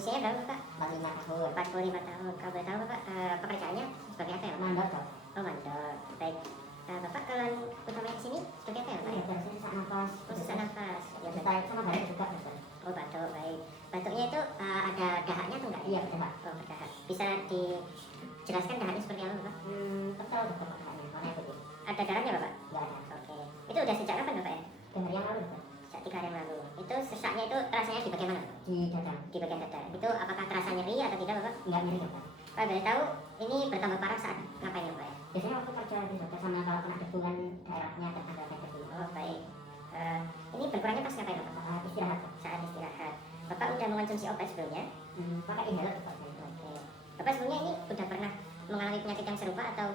Usianya berapa Pak? 45 tahun. 45 tahun. Kalau boleh tahu Bapak pekerjaannya seperti apa ya Pak? Mandor toh. Oh mandor. Baik. Bapak keluhan utamanya di sini seperti apa ya Pak? Ya, dari sini sesak nafas. Sesak nafas. Ya, Kita sama batuk juga dokter. oh batuk, baik. Batuknya itu ada dahaknya atau enggak? Iya, betul Pak. Oh berdahak. Bisa dijelaskan dahaknya seperti apa Bapak? Kental dokter makanya, warnanya putih. Ada darahnya Bapak? Enggak ada. Oke. Itu udah sejak kapan Bapak ya? 3 hari yang lalu dokter. Sejak 3 hari yang lalu. Itu sesaknya itu rasanya di bagian mana? Di dada. Di bagian dada. Itu apakah terasa nyeri atau tidak Bapak? Enggak nyeri dokter. Kalau boleh tahu ini bertambah parah saat ngapain ya Bapak ya? Biasanya waktu kerja di dokter sama kalau kena debu kan daerahnya terkena debu. Oh baik. Ini berkurangnya pas ngapain Bapak? Istirahat. Saat istirahat. Bapak udah mengonsumsi obat sebelumnya? Pakai inhaler dokter. Oke. Bapak sebelumnya ini udah pernah mengalami penyakit yang serupa atau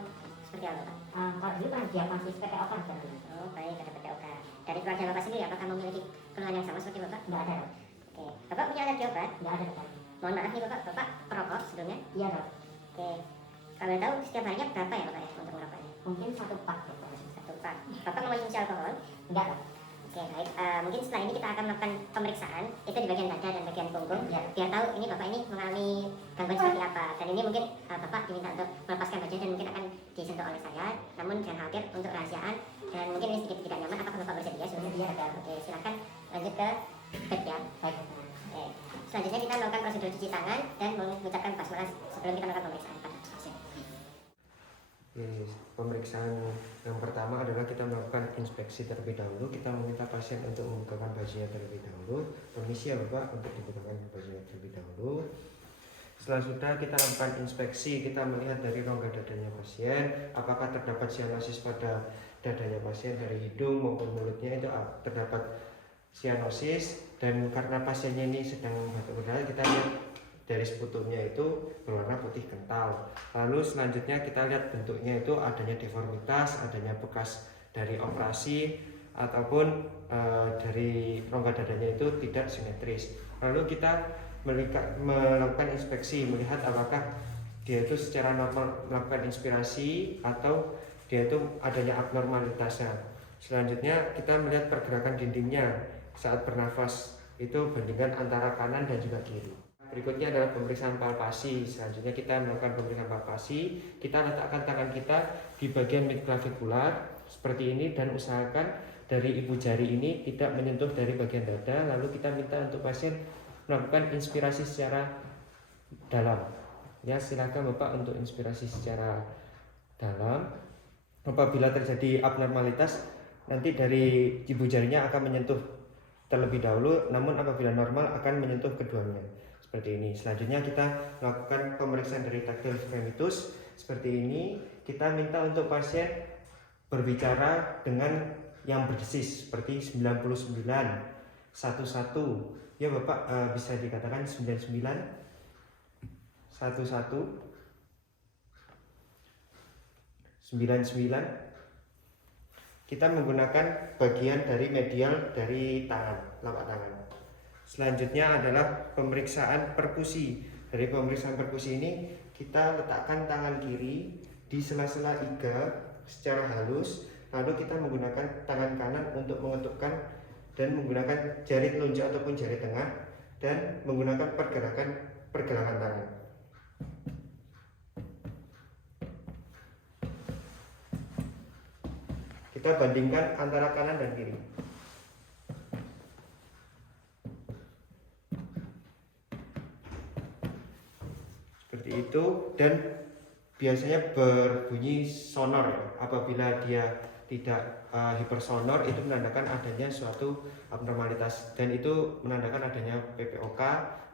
seperti apa Pak? Kalau dulu pernah diagnosis PPOK dokter. Oh baik, ada PPOK. Dari keluarga Bapak sendiri apakah memiliki keluhan yang sama seperti Bapak? Enggak ada dok. Oke. Bapak punya alergi obat? Enggak ada dokter. Mohon maaf nih Bapak perokok sebelumnya? Iya dok. Oke. Kalau boleh tahu setiap harinya berapa ya Bapak ya untuk merokoknya? Mungkin 1 pak dokter. 1 pak. Bapak mengonsumsi alkohol? Enggak dok. Oke baik. Mungkin setelah ini kita akan melakukan pemeriksaan itu di bagian dada dan bagian punggung Ya. biar tahu ini Bapak ini mengalami gangguan seperti apa. Dan ini mungkin Bapak diminta untuk melepaskan baju dan mungkin akan disentuh oleh saya. Namun jangan khawatir untuk rahasiaan dan mungkin ini sedikit tidak nyaman. Apakah Bapak bersedia? Iya ada. Oke silakan lanjut ke bed ya. Baik. Oke. Selanjutnya kita melakukan prosedur cuci tangan dan mengucapkan basmalah sebelum kita melakukan pemeriksaan pada pasien. Pemeriksaan yang pertama adalah kita melakukan inspeksi terlebih dahulu. Kita meminta pasien untuk membukakan bajunya terlebih dahulu. Permisi ya Bapak untuk dibukakan bajunya terlebih dahulu. Setelah sudah kita lakukan inspeksi, kita melihat dari rongga dadanya pasien, apakah terdapat sianosis pada dadanya pasien dari hidung maupun mulutnya itu terdapat sianosis, dan karena pasiennya ini sedang batuk berdahak, kita lihat dari sekutumnya itu berwarna putih kental. Lalu selanjutnya kita lihat bentuknya itu adanya deformitas, adanya bekas dari operasi ataupun dari rongga dadanya itu tidak simetris. Lalu kita melakukan inspeksi, melihat apakah dia itu secara normal melakukan inspirasi atau dia itu adanya abnormalitasnya. Selanjutnya kita melihat pergerakan dindingnya saat bernafas itu bandingkan antara kanan dan juga kiri. Berikutnya adalah pemeriksaan palpasi. Selanjutnya kita melakukan pemeriksaan palpasi. Kita letakkan tangan kita di bagian midclavikular seperti ini dan usahakan dari ibu jari ini tidak menyentuh dari bagian dada. Lalu kita minta untuk pasien melakukan inspirasi secara dalam. Ya, silakan Bapak untuk inspirasi secara dalam. Apabila terjadi abnormalitas, nanti dari ibu jarinya akan menyentuh terlebih dahulu, namun apabila normal akan menyentuh keduanya. Seperti ini. Selanjutnya kita melakukan pemeriksaan dari tactile vemitus seperti ini. Kita minta untuk pasien berbicara dengan yang berdesis seperti 99 11. Ya Bapak bisa dikatakan 99 11 99. Kita menggunakan bagian dari medial dari tangan, telapak tangan. Selanjutnya adalah pemeriksaan perkusi. Dari pemeriksaan perkusi ini kita letakkan tangan kiri di sela-sela iga secara halus, lalu kita menggunakan tangan kanan untuk mengetukkan dan menggunakan jari telunjuk ataupun jari tengah dan menggunakan pergerakan tangan. Kita bandingkan antara kanan dan kiri. Seperti itu, dan biasanya berbunyi sonor ya. Apabila dia tidak hipersonor itu menandakan adanya suatu abnormalitas dan itu menandakan adanya PPOK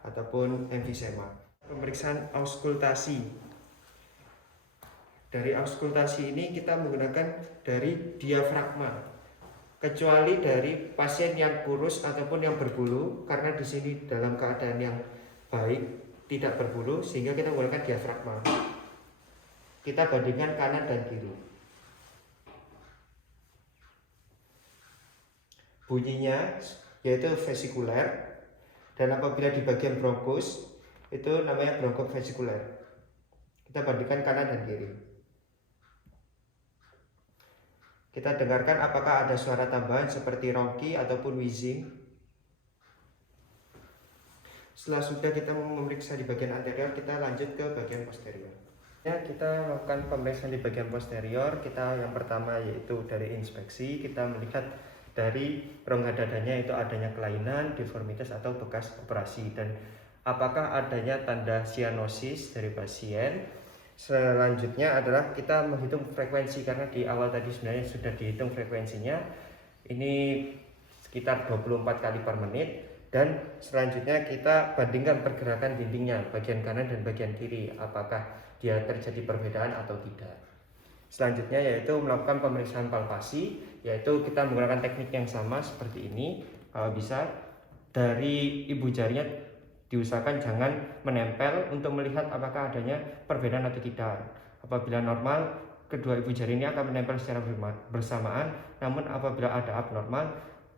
ataupun emfisema. Pemeriksaan auskultasi. Dari auskultasi ini kita menggunakan dari diafragma. Kecuali dari pasien yang kurus ataupun yang berbulu, karena di sini dalam keadaan yang baik, tidak berbulu, sehingga kita menggunakan diafragma. Kita bandingkan kanan dan kiri. Bunyinya yaitu vesikuler, dan apabila di bagian bronkus itu namanya bronkofesikuler. Kita bandingkan kanan dan kiri. Kita dengarkan apakah ada suara tambahan seperti rongki ataupun wheezing. Setelah sudah kita memeriksa di bagian anterior, kita lanjut ke bagian posterior. Ya, kita melakukan pemeriksaan di bagian posterior. Kita yang pertama yaitu dari inspeksi, kita melihat dari rongga dadanya itu adanya kelainan, deformitas atau bekas operasi, dan apakah adanya tanda sianosis dari pasien. Selanjutnya adalah kita menghitung frekuensi, karena di awal tadi sebenarnya sudah dihitung frekuensinya. Ini sekitar 24 kali per menit. Dan selanjutnya kita bandingkan pergerakan dindingnya, bagian kanan dan bagian kiri, apakah dia terjadi perbedaan atau tidak. Selanjutnya yaitu melakukan pemeriksaan palpasi, yaitu kita menggunakan teknik yang sama seperti ini. Kalau bisa dari ibu jarinya diusahakan jangan menempel untuk melihat apakah adanya perbedaan atau tidak. Apabila normal, kedua ibu jari ini akan menempel secara bersamaan, namun apabila ada abnormal,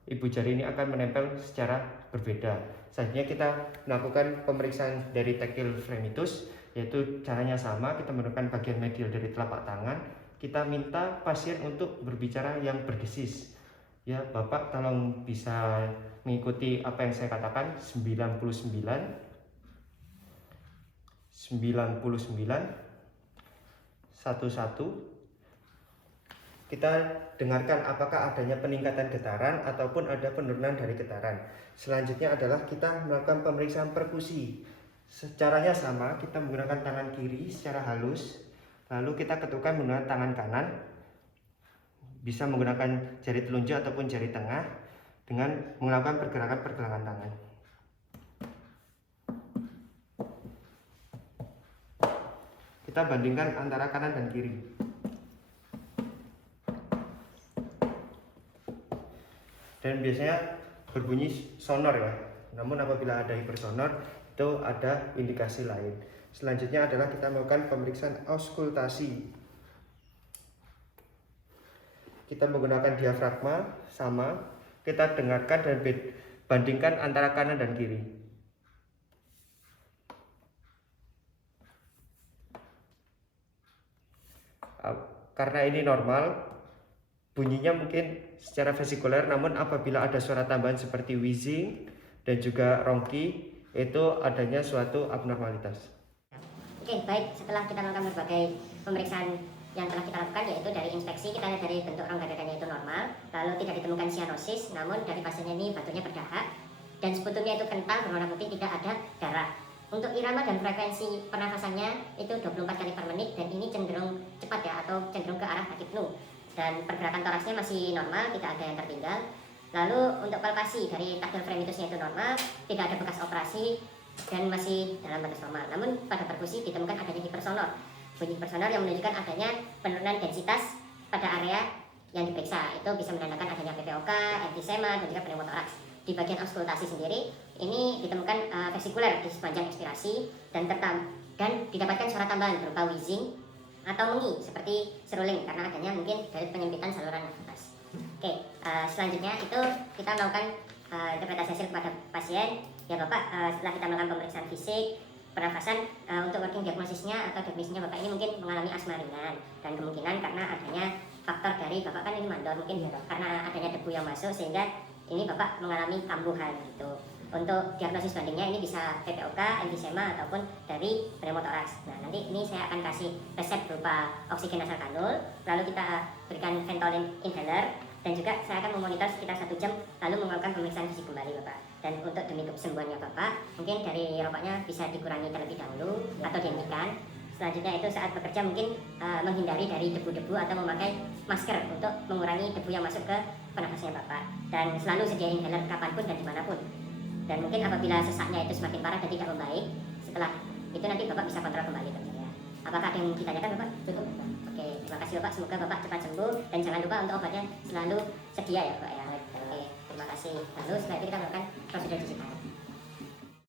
ibu jari ini akan menempel secara berbeda. Selanjutnya kita melakukan pemeriksaan dari tactile fremitus, yaitu caranya sama, kita menggunakan bagian medial dari telapak tangan. Kita minta pasien untuk berbicara yang berdesis. Ya, Bapak tolong bisa mengikuti apa yang saya katakan. 99 11. Kita dengarkan apakah adanya peningkatan getaran ataupun ada penurunan dari getaran. Selanjutnya adalah kita melakukan pemeriksaan perkusi. Caranya sama, kita menggunakan tangan kiri secara halus, lalu kita ketukkan menggunakan tangan kanan, bisa menggunakan jari telunjuk ataupun jari tengah dengan melakukan pergerakan tangan. Kita bandingkan antara kanan dan kiri. Dan biasanya berbunyi sonor ya, namun apabila ada hipersonor itu ada indikasi lain. Selanjutnya adalah kita melakukan pemeriksaan auskultasi. Kita menggunakan diafragma sama, kita dengarkan dan bandingkan antara kanan dan kiri. Karena ini normal, bunyinya mungkin secara vesikuler, namun apabila ada suara tambahan seperti wheezing dan juga rongki, itu adanya suatu abnormalitas. Oke, baik. Setelah kita melakukan berbagai pemeriksaan yang telah kita lakukan, yaitu dari inspeksi, kita lihat dari bentuk rongga dadanya itu normal, lalu tidak ditemukan sianosis, namun dari pasiennya ini batunya berdahak, dan sputumnya itu kental berwarna putih, tidak ada darah. Untuk irama dan frekuensi pernafasannya itu 24 kali per menit, dan ini cenderung cepat ya, atau cenderung ke arah tachypnea. Dan pergerakan toraksnya masih normal, tidak ada yang tertinggal. Lalu untuk palpasi dari tactile fremitusnya itu normal, tidak ada bekas operasi dan masih dalam batas normal. Namun pada perkusi ditemukan adanya hipersonor. Bunyi hipersonor yang menunjukkan adanya penurunan densitas pada area yang diperiksa. Itu bisa menandakan adanya PPOK, emfisema, dan juga pneumotoraks. Di bagian auskultasi sendiri, ini ditemukan vesikuler di sepanjang ekspirasi dan didapatkan suara tambahan berupa wheezing atau mengi seperti seruling karena adanya mungkin dari penyempitan saluran nafas. Oke, selanjutnya itu kita melakukan interpretasi hasil kepada pasien. Ya Bapak, setelah kita melakukan pemeriksaan fisik, pernafasan, untuk working diagnosisnya atau definisinya Bapak ini mungkin mengalami asma ringan, dan kemungkinan karena adanya faktor dari Bapak kan ini mandor, mungkin karena adanya debu yang masuk sehingga ini Bapak mengalami kambuhan gitu. Untuk diagnosis bandingnya ini bisa PPOK, emfisema ataupun dari pneumotoraks. Nah, nanti ini saya akan kasih resep berupa oksigen nasal kanul, lalu kita berikan Ventolin inhaler, dan juga saya akan memonitor sekitar 1 jam lalu melakukan pemeriksaan fisik kembali Bapak. Dan untuk demi kesembuhannya Bapak, mungkin dari rokoknya bisa dikurangi terlebih dahulu atau dihentikan. Selanjutnya itu saat bekerja mungkin menghindari dari debu-debu atau memakai masker untuk mengurangi debu yang masuk ke pernafasannya Bapak. Dan selalu sedia inhaler kapanpun dan dimanapun. Dan mungkin apabila sesaknya itu semakin parah dan tidak membaik, setelah itu nanti Bapak bisa kontrol kembali tentunya. Apakah ada yang ditanyakan Bapak? Cukup. Oke, terima kasih Bapak. Semoga Bapak cepat sembuh dan jangan lupa untuk obatnya selalu sedia ya Bapak ya. Oke, terima kasih. Lalu setelah itu kita melakukan prosedur digital.